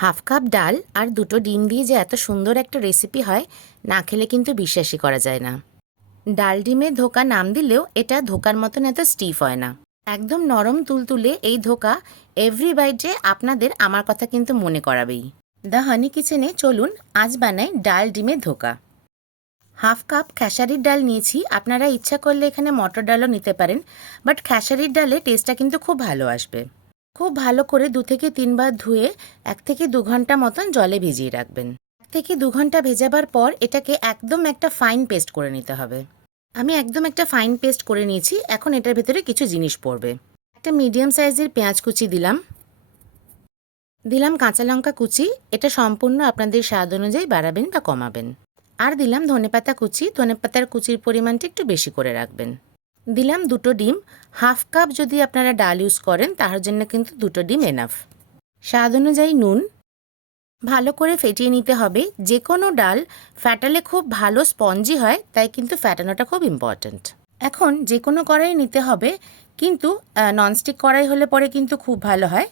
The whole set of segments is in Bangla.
হাফ কাপ ডাল আর দুটো ডিম দিয়ে যে এত সুন্দর একটা রেসিপি হয়, না খেলে কিন্তু বিশ্বাসই করা যায় না। ডাল ডিমের ধোকা নাম দিলেও এটা ধোকার মতন এত স্টিফ হয় না। একদম নরম তুলতুলে এই ধোকা এভরি বাইটে আপনাদের আমার কথা কিন্তু মনে করাবেই। দ্য হানি কিচেনে চলুন আজ বানাই ডাল ডিমের ধোকা। হাফ কাপ খেসারির ডাল নিয়েছি, আপনারা ইচ্ছা করলে এখানে মটর ডালও নিতে পারেন, বাট খেসারির ডালে টেস্টটা কিন্তু খুব ভালো আসবে। খুব ভালো করে 2 থেকে 3 বার ধুয়ে 1 থেকে 2 ঘন্টা মতন জলে ভিজিয়ে রাখবেন। 1 থেকে 2 ঘন্টা ভেজাবার পর এটাকে একদম একটা ফাইন পেস্ট করে নিতে হবে। আমি একদম একটা ফাইন পেস্ট করে নিয়েছি। এখন এটার ভেতরে কিছু জিনিস পড়বে। একটা মিডিয়াম সাইজের পেঁয়াজ কুচি দিলাম, কাঁচা লঙ্কা কুচি, এটা সম্পূর্ণ আপনাদের স্বাদ অনুযায়ী বাড়াবেন বা কমাবেন। আর দিলাম ধনেপাতা কুচি, ধনেপাতার কুচির পরিমাণটা একটু বেশি করে রাখবেন। দিলাম দুটো ডিম, হাফ কাপ যদি আপনারা ডাল ইউজ করেন তার জন্য কিন্তু দুটো ডিম এনাফ। স্বাদ অনুযায়ী নুন। ভালো করে ফেটিয়ে নিতে হবে। যে কোনো ডাল ফ্যাটালে খুব ভালো স্পঞ্জি হয়, তাই কিন্তু ফ্যাটানোটা খুব ইম্পর্ট্যান্ট। এখন যে কোনো কড়াই নিতে হবে, কিন্তু ননস্টিক কড়াই হলে পরে কিন্তু খুব ভালো হয়।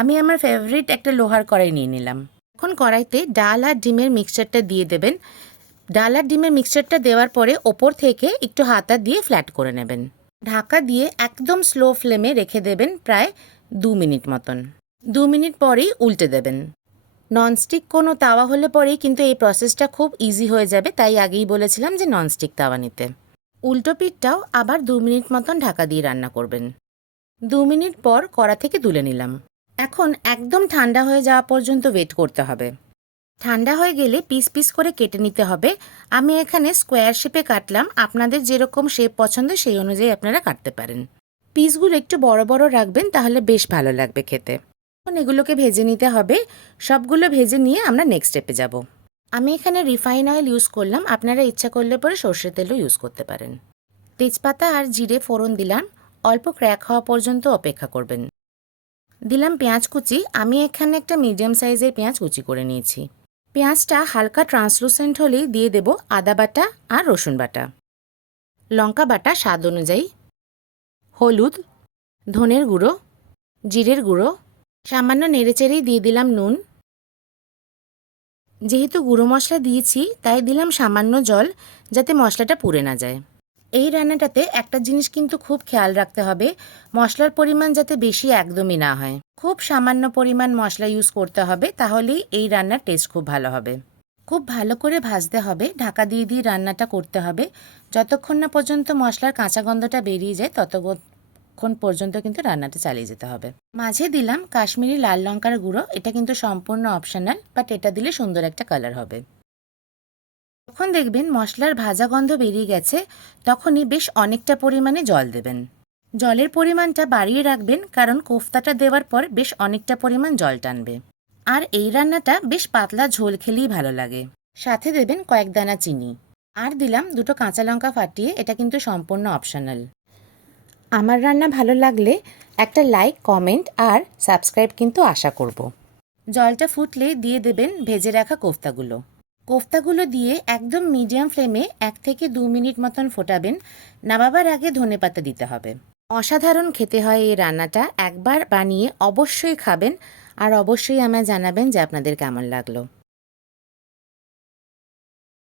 আমি আমার ফেভারিট একটা লোহার কড়াই নিয়ে নিলাম। এখন কড়াইতে ডাল আর ডিমের মিক্সচারটা দিয়ে দেবেন। ডাল আর ডিমের মিক্সচারটা দেওয়ার পরে ওপর থেকে একটু হাতা দিয়ে ফ্ল্যাট করে নেবেন। ঢাকা দিয়ে একদম স্লো ফ্লেমে রেখে দেবেন প্রায় 2 মিনিট মতন। 2 মিনিট পরেই উল্টে দেবেন। ননস্টিক কোনো তাওয়া হলে পরেই কিন্তু এই প্রসেসটা খুব ইজি হয়ে যাবে, তাই আগেই বলেছিলাম যে ননস্টিক তাওয়া নিতে। উল্টো পিঠটাও আবার 2 মিনিট মতন ঢাকা দিয়ে রান্না করবেন। 2 মিনিট পর কড়া থেকে তুলে নিলাম। এখন একদম ঠান্ডা হয়ে যাওয়া পর্যন্ত ওয়েট করতে হবে। ঠান্ডা হয়ে গেলে পিস পিস করে কেটে নিতে হবে। আমি এখানে স্কোয়ার শেপে কাটলাম, আপনাদের যেরকম শেপ পছন্দ সেই অনুযায়ী আপনারা কাটতে পারেন। পিসগুলো একটু বড় বড় রাখবেন, তাহলে বেশ ভালো লাগবে খেতে। এখন এগুলোকে ভেজে নিতে হবে। সবগুলো ভেজে নিয়ে আমরা নেক্সট স্টেপে যাব। আমি এখানে রিফাইন অয়েল ইউজ করলাম, আপনারা ইচ্ছা করলে পরে সর্ষের তেলও ইউজ করতে পারেন। তেজপাতা আর জিরে ফোড়ন দিলাম, অল্প ক্র্যাক হওয়া পর্যন্ত অপেক্ষা করবেন। দিলাম পেঁয়াজ কুচি, আমি এখানে একটা মিডিয়াম সাইজের পেঁয়াজ কুচি করে নিয়েছি। পেঁয়াজটা হালকা ট্রান্সলুসেন্ট হলেই দিয়ে দেব আদা বাটা আর রসুন বাটা, লঙ্কা বাটা স্বাদ অনুযায়ী, হলুদ, ধনের গুঁড়ো, জিরের গুঁড়ো, সামান্য নেড়েচেড়েই দিয়ে দিলাম নুন। যেহেতু গুঁড়ো মশলা দিয়েছি তাই দিলাম সামান্য জল, যাতে মশলাটা পুড়ে না যায়। এই রান্নাটাতে একটা জিনিস কিন্তু খুব খেয়াল রাখতে হবে, মশলার পরিমাণ যাতে বেশি একদমই না হয়। খুব সামান্য পরিমাণ মশলা ইউজ করতে হবে, তাহলেই এই রান্নার টেস্ট খুব ভালো হবে। খুব ভালো করে ভাজতে হবে, ঢাকা দিয়ে দিয়ে রান্নাটা করতে হবে। যতক্ষণ না পর্যন্ত মশলার কাঁচা গন্ধটা বেরিয়ে যায় ততক্ষণ পর্যন্ত কিন্তু রান্নাটা চালিয়ে যেতে হবে। মাঝে দিলাম কাশ্মীরি লাল লঙ্কার গুঁড়ো, এটা কিন্তু সম্পূর্ণ অপশনাল, বাট এটা দিলে সুন্দর একটা কালার হবে। যখন দেখবেন মশলার ভাজা গন্ধ বেরিয়ে গেছে, তখনই বেশ অনেকটা পরিমাণে জল দেবেন। জলের পরিমাণটা বাড়িয়ে রাখবেন, কারণ কোফতাটা দেওয়ার পর বেশ অনেকটা পরিমাণ জল টানবে। আর এই রান্নাটা বেশ পাতলা ঝোল খেলেই ভালো লাগে। সাথে দেবেন কয়েক দানা চিনি। আর দিলাম দুটো কাঁচা লঙ্কা ফাটিয়ে, এটা কিন্তু সম্পূর্ণ অপশনাল। আমার রান্না ভালো লাগলে একটা লাইক, কমেন্ট আর সাবস্ক্রাইব কিন্তু আশা করব। জলটা ফুটলে দিয়ে দেবেন ভেজে রাখা কোফতাগুলো। কোফতাগুলো দিয়ে একদম মিডিয়াম ফ্লেমে 1 থেকে 2 মিনিট মতন ফোটাবেন। নামাবার আগে ধনেপাতা দিতে হবে। অসাধারণ খেতে হয় এই রান্নাটা, একবার বানিয়ে অবশ্যই খাবেন আর অবশ্যই আমায় জানাবেন যে আপনাদের কেমন লাগলো।